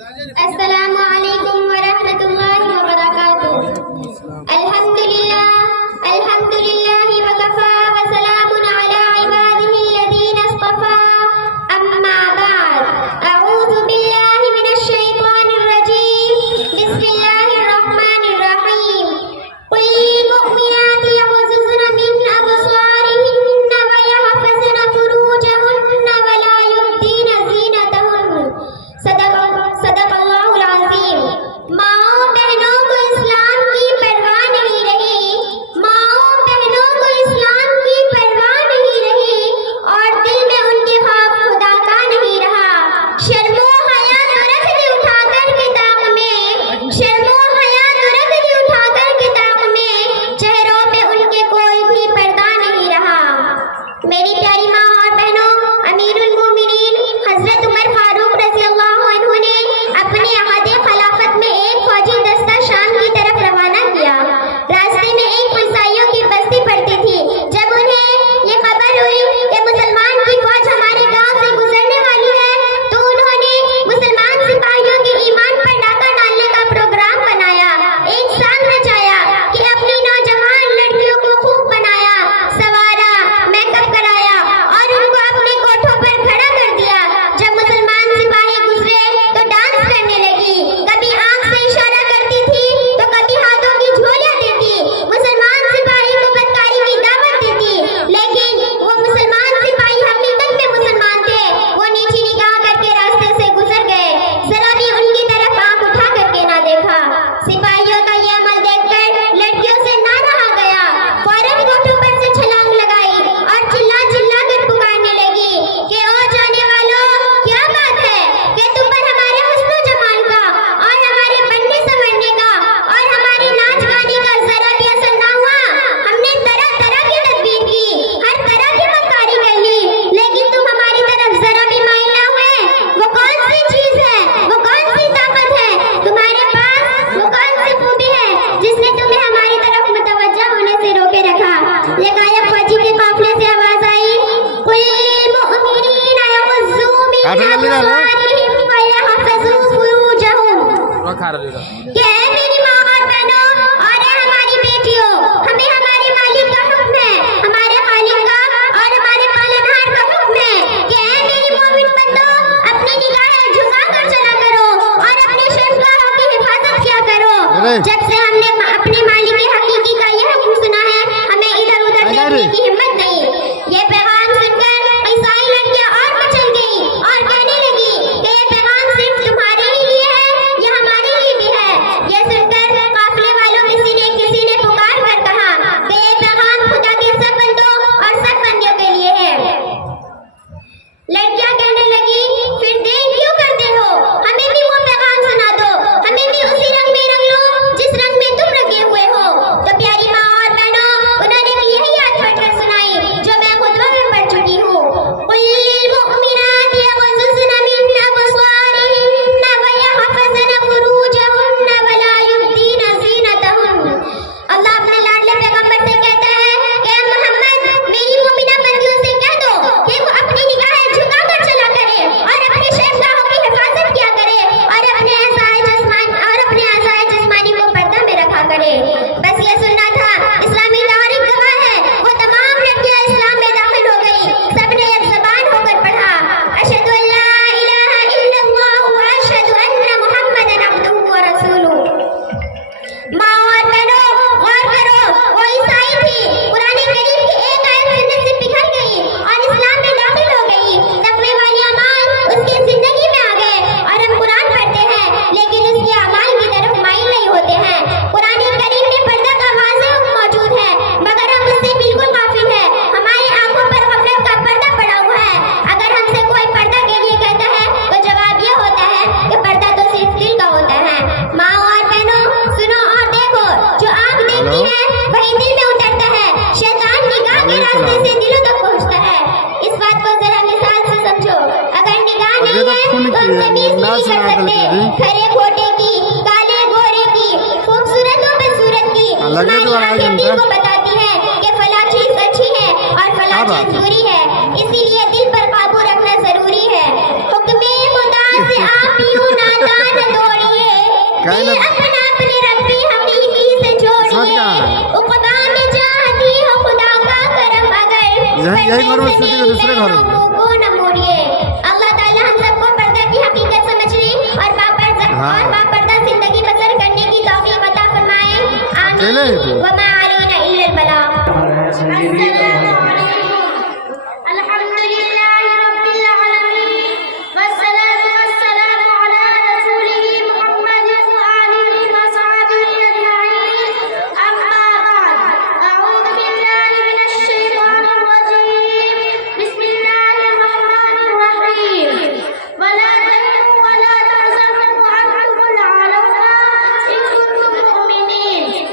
अस्सलामु अलैकुम वरहमतुल्लाहि वबरकातुह। अल्हम्दुलिल्लाहि वकफा व सलामुन अला इबादिही अल्लज़ीना इस्तफ़ा। अम्मा बाद, अऊज़ु बिल्लाहि मिनश शैतानिर रजीम। बिस्मिल्लाहिर रहमानिर रहीम। कुल लिल मुमिनाति यग़ज़ज़्न मिन अबसारिहिन्ना व यहफ़ज़्न फ़ुरूजहुन्ना व ला युब्दीना ज़ीनतहुन्ना। सदक़ल्लाहुल अज़ीम। माओ बहनों को इस्लाम की परवाह नहीं रही, माओ बहनों को इस्लाम की परवाह नहीं रही और दिल में उनके खौफ खुदा का नहीं रहा। शर्मो हया तो रख दी उठाकर किताब में, शर्मो हया तो रख दी उठाकर किताब में, चेहरों पे उनके कोई भी पर्दा नहीं रहा। मेरी प्यारी माँ और बहनों, अमीरुल मोमिनीन हजरत उमर फारूक रज़ियल्लाहु अन्हु ने अपने अहदे खिलाफत में एक फौजी दस्ता शाम की तरफ रवाना किया। रास्ते में एक ईसाइयों की बस्ती पड़ती थी। जब उन्हें ये खबर हुई कि मुसलमान की फौज हमारे गांव से गुजरने वाली है, तो उन्होंने मुसलमान सिपाहियों के ईमान पर डाका डालने का प्रोग्राम बनाया। एक सांग रचाया कि अपनी नौजवान लड़कियों को खूब बनाया, सवारा, मेकअप कराया और उनको अपने कोठों पर खड़ा कर दिया। जब मुसलमान सिपाही गुजरे तो डांस करने लगी, कभी आंख से इशारा करती थी तो कभी हाथों की झोलियां देती। मुसलमान सिपाही को बदकारी की दावत देती, लेकिन वो मुसलमान सिपाही हकीकत में मुसलमान थे। वो नीची निगाह करके रास्ते से गुजर गए, जरा भी उनकी तरफ आंख उठा करके ना देखा। सिपाहियों का ये अमल देखकर लड़कियों से ना रहा गया, फौरन कोठों पर से छलांग लगाई और चिल्ला चिल्ला कर पुकारने लगी कि ओ जाने वालों, क्या बात है कि तुम पर हमारे हुस्न जमाल का और हमारे बनने संवरने का और हमारे नाच गाने का जरा भी असर ना हुआ। हमने तरह तरह की तदबीर की, हर तरह की मक्कारी कर ली, लेकिन तुम हमारी तरफ जरा भी माइल ना हुए। वो कौन सी चीज है, वो कौन सी ताकत है तुम्हारे पास, वो कौन सी खूबी है जिसने तुम्हें हमारी तरफ मुतवज्जा होने से रोके रखा। ये गायब फौजी के काफिले से आवाज आई, कुल मुमिनीना यग़ज़्ज़ू मिन अबसारिहिम व यहफ़ज़ू फ़ुरूजहुम। कि ऐ मेरी माँ और बहनों और ऐ हमारी बेटियों, हमें हमारे मालिक का हुक्म है, हमारे खालिक का और हमारे पालनहार का हुक्म है कि ऐ मेरी मोमिन बंदों, अपनी निगाहें झुका कर चला करो और अपने शर्मगाहों की हिफाजत किया करो। जब से हमने अपने मालिक के हकीकी का यह हुक्म सुना है, हमें इधर उधर देखने की हिम्मत नहीं। ये पैगाम सुनकर ईसाई लड़कियां और मचल गई और कहने लगी कि ये पैगाम सिर्फ तुम्हारे ही लिए है, ये हमारे लिए भी है। ये सुनकर काफिले वालों किसी ने पुकार कर कहा कि ये पैगाम खुदा के सब बंदों और सब बंदियों के लिए है। लड़कियां कहने लगी, फिर देर क्यों करते हो, हमें भी वो पैगाम सुना दो, हमें भी उसी रंग में रंग लो जिस रंग में तुम रंगे हुए हो। तो प्यारी माँ और बहनों, उन्होंने भी यही याद पढ़कर सुनाई जो मैं खुतबा में पढ़ चुकी हूँ। कुल लिल मुमिनाति यग़ज़्ज़न मिन अबसारिहिन्ना व यहफ़ज़्न फ़ुरूजहुन्ना व ला युब्दीना ज़ीनतहुन्ना। अल्लाह अपने लाडले पैगंबर से कहता है कि मोहम्मद, मेरी मोमिना बंदियों से कह दो कि वो अपनी निगाहें झुका कर चला करे और अपने शर्मगाहों की हिफाजत किया करे और अपने अज़ाए जिस्मानी को पर्दा में रखा करे। बस ये सुनना था। इस्लामी तारीख गवाह है, वो तमाम लड़कियां इस्लाम में दाखिल हो गई। सबने एक ज़बान होकर पढ़ा, अशहदु अल्ला इलाहा इल्लल्लाह व अशहदु अन्ना मुहम्मदन अब्दुहु व रसूलुहु। माँ और बहनों, गौर करो, वो ईसाई थी, कुरान करीम की एक आयत सुन्नत से पिघल गई और इस्लाम में दाखिल हो गई। तक़वे वाले अमाल उसकी जिंदगी में आ गए और हम कुरान पढ़ते हैं लेकिन उसके अमाल की तरफ माइल नहीं होते हैं। कुरान करीम में पर्दा का वाज़ेह हुक्म मौजूद है, मगर हम उससे बिल्कुल गाफिल है। हमारी आंखों पर गफलत का पर्दा पड़ा हुआ है। अगर हमसे कोई पर्दा के लिए कहता है तो जवाब ये होता है कि पर्दा तो सिर्फ दिल का होता है। माँ और बहनों, सुनो और देखो, जो आँख देखती है वही दिल में उतरता है। शैतान निगाह के रास्ते से दिलों तक पहुँचता है। इस बात को जरा मिसाल से समझो। अगर निगाह नहीं है तो हम तमीज़ नहीं कर सकते खरे खोटे की, काले गोरे की, खूबसूरतों पे सूरत की। हमारी आंखें दिल को बताती है कि फला चीज अच्छी है और फला चीज बुरी है, इसीलिए दिल पर काबू रखना जरूरी है। हुक्मे खुदा से आप यूं नादान न दौड़िए, काय दिल ना- अपना अपने रब्बे हकीकी से जोड़िए, उक़बा में चाहती हो खुदा का करम अगर, यही घर में शूटिंग है, दूसरे घर में। मुंह को न मोड़िए। अल्लाह ताला हम सबको पर्दा की हकीकत समझने और बापर्दा जिंदगी बसर करने की तौफीक अता फरमाए। अकेले ही आमीन। थे। वमा अलैना इल्लल बलाग। अल्हम्दुलिल्लाहि रब्बिल आलमीन वस्सलातु वस्सलामु अला रसूलिहि मुहम्मदिन व आलिहि व सहाबिहि अजमईन। अम्मा बाद, अऊज़ु बिल्लाहि मिनश शैतानिर रजीम। बिस्मिल्लाहिर रहमानिर रहीम। वला तहिनु वला तहज़नु व अंतुमुल आलौना इन कुंतुम मुमिनीन।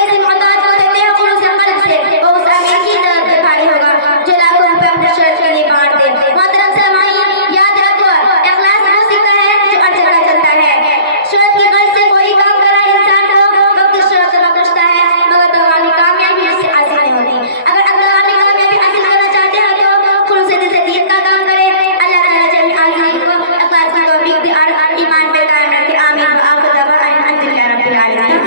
किसी मोहताज को देते हैं खुलूस कल्ब से, वो उस अमीर की तरफ से भारी होगा जो लाखों रुपए अपने शर्त के लिए बांट दे। मोहतरम सामाईन, याद रखो इखलास वो सिक्का है जो हर जगह चलता है। शर्त की गर्ज से कोई काम करा इंसान को वक्त शर्त में पहुंचता है, मगर दवामी कामयाबी उससे हासिल नहीं होती। अगर आप दवामी कामयाबी हासिल करना चाहते हैं तो खुलूस दिल से दीन का काम करें। अल्लाह ताला जमीन आज़ीज़ को इखलास की तौफीक दे और ईमान पे कायम रखे। आमीन व आखिर दवा अल्हम्दुलिल्लाह रब्बिल आलमीन।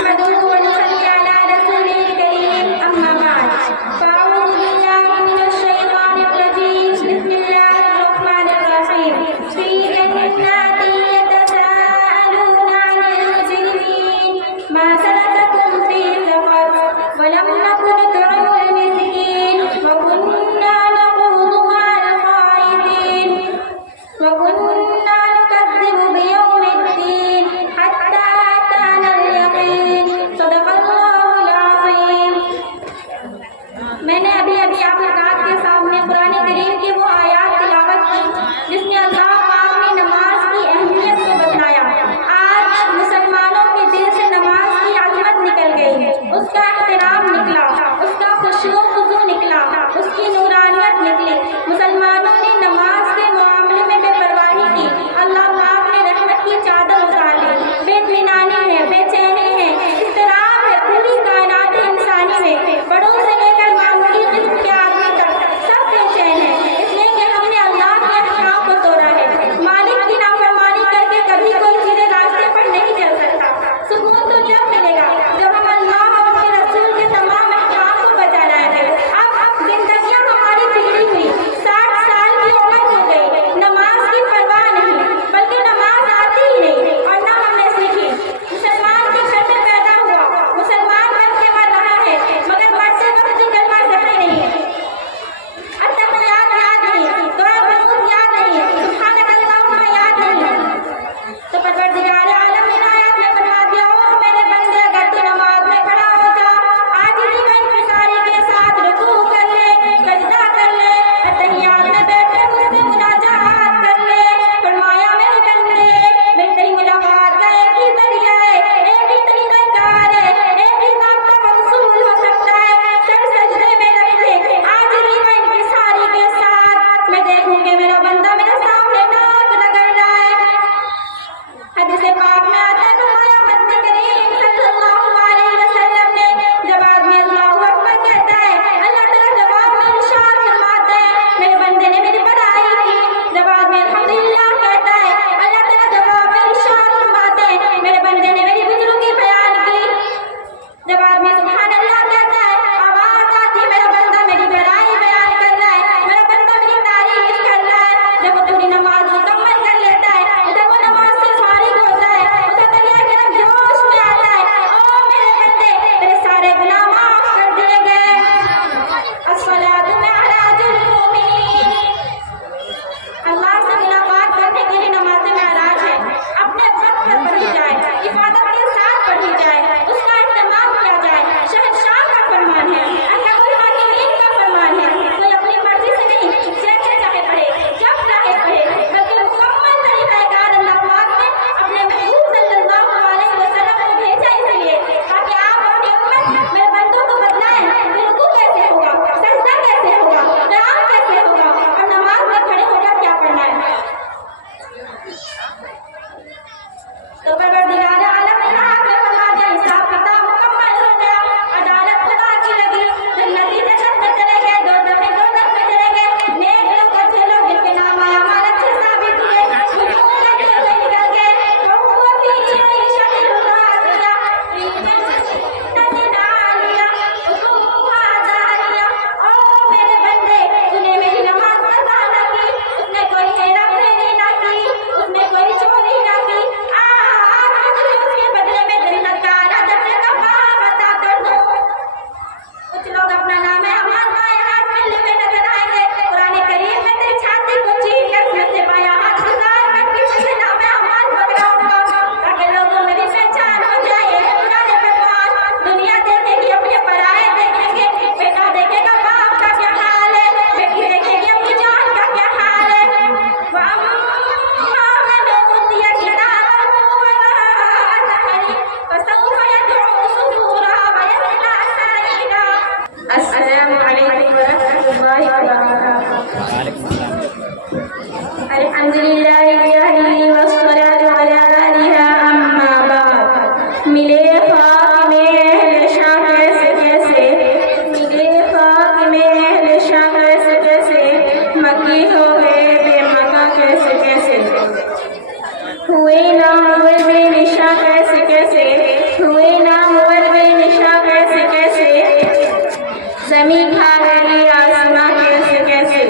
जमीन खा गई आसमां कैसे कैसे,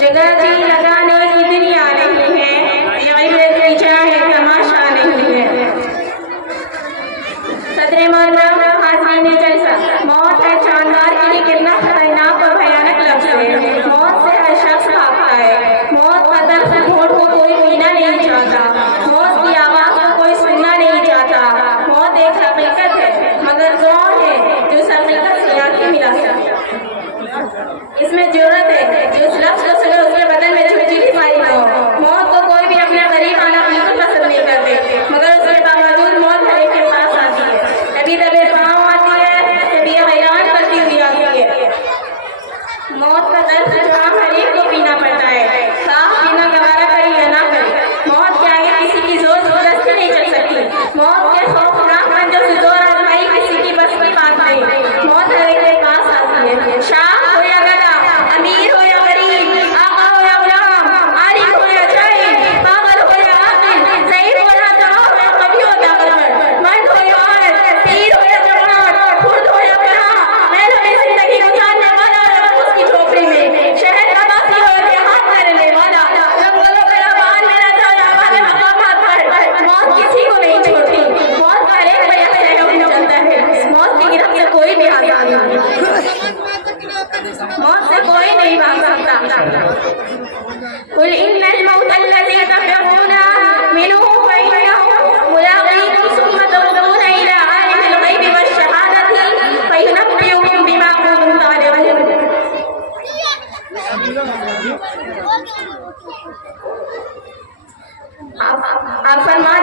जगह जी लगाने की दुनिया नहीं है, ये इबरत की चाहे तमाशा नहीं है। सदरे मोहतरम हाज़रीन जैसा, मौत है जानदार के लिए कितना खतरनाक और भयानक लफ्ज़ है। मौत से हर शख्स भागता है। मौत का दर्द घोट को कोई पीना नहीं चाहता, मौत की आवाज़ को कोई सुनना नहीं चाहता। मौत एक हकीकत है, मगर कौन है जो उस हकीकत से आंखें मिला सकता? इसमें जरूरत है जो उस लफ्ज़ को सुने उसके बदन में झुर्झुरी मारी हो। मौत को कोई भी अपने करीब आना बिल्कुल पसंद नहीं करते, मगर उसके बावजूद मौत हर एक के पास आती है। कभी दबे पाँव आती है, कभी हैरान करती हुई आती है। मौत का दर्द जो हम हर एक को पीना पड़ता है, साफ पीना गवारा करे या ना करे। मौत के आगे किसी की जोर जबरदस्ती नहीं चल सकती। मौत के खौफनाक मंजर से जोर आजमाई किसी की बस की बात नहीं। मौत हर एक के पास आती है। शाह हो या गधा, अमीर हो या गरीब, आका हो या गुलाम, आरिफ हो या जाहिल, पागल हो या आकिल, ज़ईफ़ हो या जवान हो या कवि हो ताकतवर, मर्द हो या औरत, पीर हो या जवान, खुर्द हो या कहाँ, महलों में जिंदगी गुजारने वाला या उसकी झोपड़ी में, शहर का वासी हो या देहात में रहने वाला, जंगलों में आबाद में रहता या हमारे मकामात पर, मौत किसी को नहीं छोड़ती। मौत का एक बयान है हुक्म चलता है। मौत की गिरफ्त से कोई भी आजाद नहीं, मौत से कोई नहीं भाग सकता। कुल इन्नल मौत अल्लज़ी तफ़िरूना मिन्हु फ़इन्नहु मुलाक़ीकुम सुम्मा तुरदूना इला आलिमिल ग़ैबि वश्शहादति फ़युनब्बिउकुम बिमा कुन्तुम ता'मलून। आप फरमा